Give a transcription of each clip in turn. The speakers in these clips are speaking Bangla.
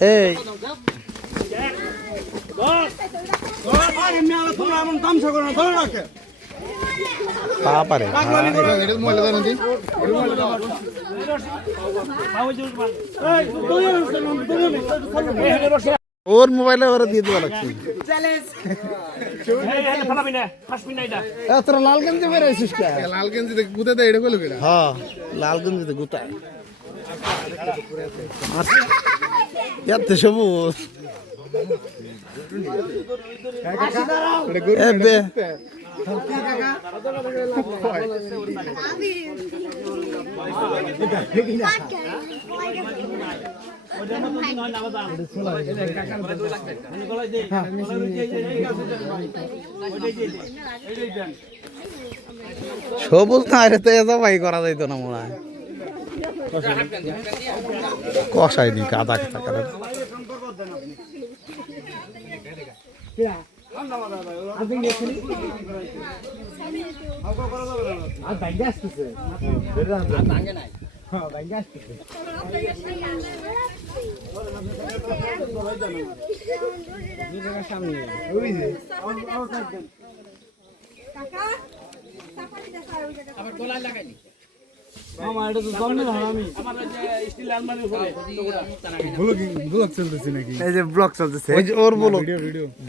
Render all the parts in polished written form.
এই পারে ওর মোবাইলে ওরা দিয়ে দেওয়া লাগছে। তোরা লালগঞ্জে বেরোছিস? লালগঞ্জে গুতে দেয় এটা বলে গেলা। হ্যাঁ লালগঞ্জে গুতায় এত সবুজ সবুজ না তো ভাই করা যাইত না মনে হয়। কষাইনি কাদা কাদা করে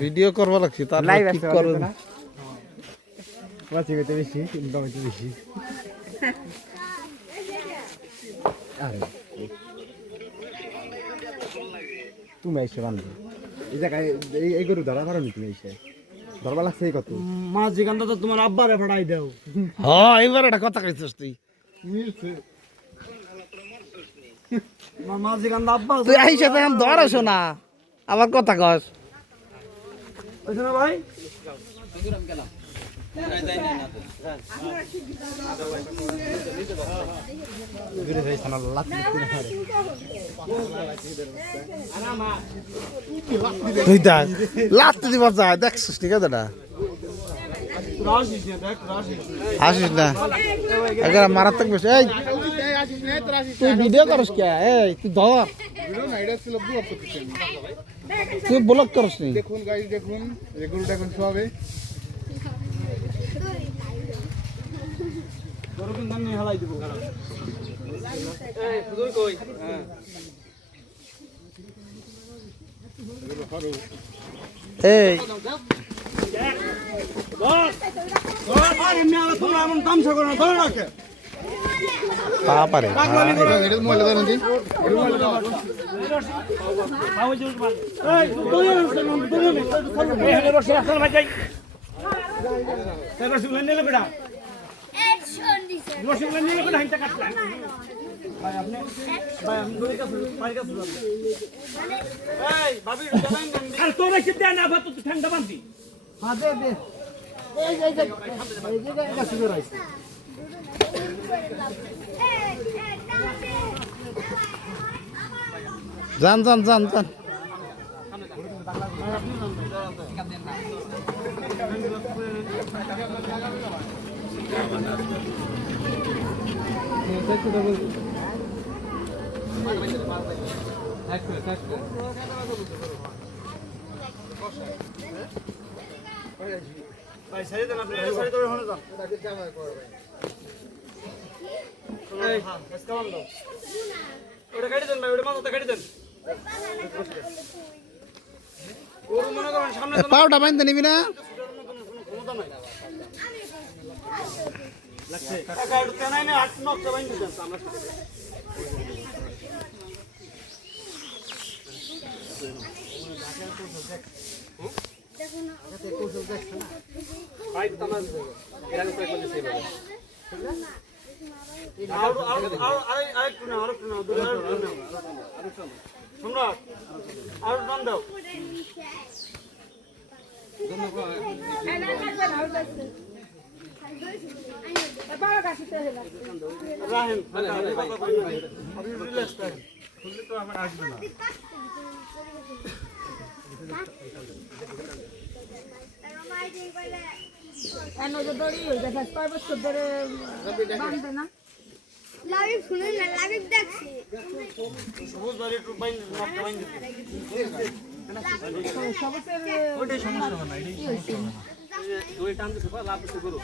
ভিডিও করবা লাগছে তার কি করবে তুমি এসে বান্ধব এই জায়গায় এই গরু ধরা পারো নি? তুমি এসে ধরবা লাগছে কত মাছ জিগানটা তো তোমার আব্বারে ফাটাই দাও। হ্যাঁ এবার একটা কথা কইছিস তুই। মাছ জিগানটা আব্বা তুই আইসা তো এখন ধরাস না আবার কথা কস না ভাই। তুই দেখ লাত্তি দিবার যায় দেখছিস ঠিক আছে না? আসিস না এখানে মারাত্মক বেশি। এই তুই ভিডিও করিস কে? এই তুই ধর, তুই ব্লক করিস নি? দেখুন গাইস, দেখুন এই গরুটা এখন শোয়াবে। গরু কিন্তু আমি হালাই দিব। এই পারে এটা মোবাইলে দেন দিন। ঠান্ডা বান্ধি যান যান যান যান। ভাই সাইড দেন, আপনি সাইড ধরে হনে যান। এই এসকা বন্ধ ওটা কেটে দেন ভাই, ওটা মাথাটা কেটে দেন। গরু মনে করেন সামনে পাউডা বাইন্দা নিবি না? ক্ষমতা নাই লাগছে টাকা উঠতে নাই না, হাত নকশা বাইন্দে দেন আমরা ভাই তোমার এর উপরে কোন দিছে ভাই আরেকটু না দূরে সম্রাট আর নাম দাও। রাহেন আপনি রিল্যাক্স করেন, খুললে তো আমার আসবে না। লাইভ শুনে না লাইভ দেখছি সবুজ বাড়ি একটু বাইন নষ্ট বাইন দিতে ওইটাই সমস্যা না এটাই সমস্যা না দুই টান দিতে পারলে লাভ দিতে করো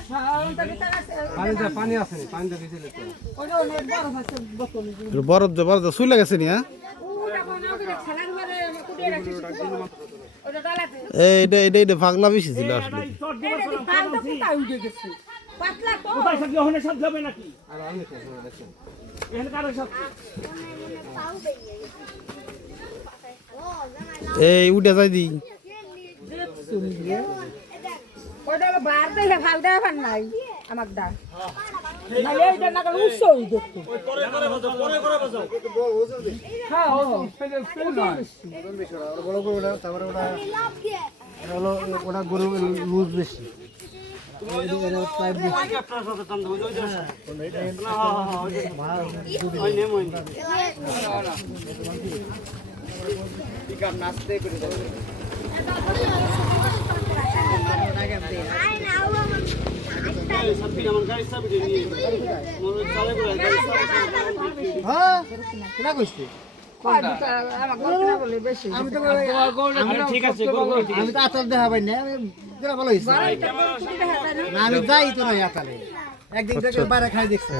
পানি আছে পানি দিয়ে দিলে তো বরফ দে শুলে গেছে নি হ্যাঁ এইটা পাগলা বেশি ছিল আসলে কোথায় সব ওখানে সব যাবে নাকি এখানে কারো সব পাউ বেরিয়ে ও জামাই এই উঠে যাই দি ওইটা হলো বার দিলে ভাল দেওয়া পান নাই আমার দা নাহলে এইটা না গেলে উৎস হই দেখতো পরে করে বাজাও হ্যাঁ বড় করে ওটা তারপরে ওটা লাভ দিয়ে হলো ওটা গরু লুজ বেশি আপনার সাথে টান দেবো ওই ওই নেম ওই আই না ও আমার সাবি আমার গাড়ি সাবি নিয়ে মনে চালে করে গাড়ি সাবি হ্যাঁ কোনা কইছি আমার কথা বলে বেশি আমি তো ঠিক আছে গরু আমি তো আতল দেখা পাই না আমি যেটা ভালো হইছে না আমি যাই তো না আতলে একদিন থেকে বাইরে খাই দেখছি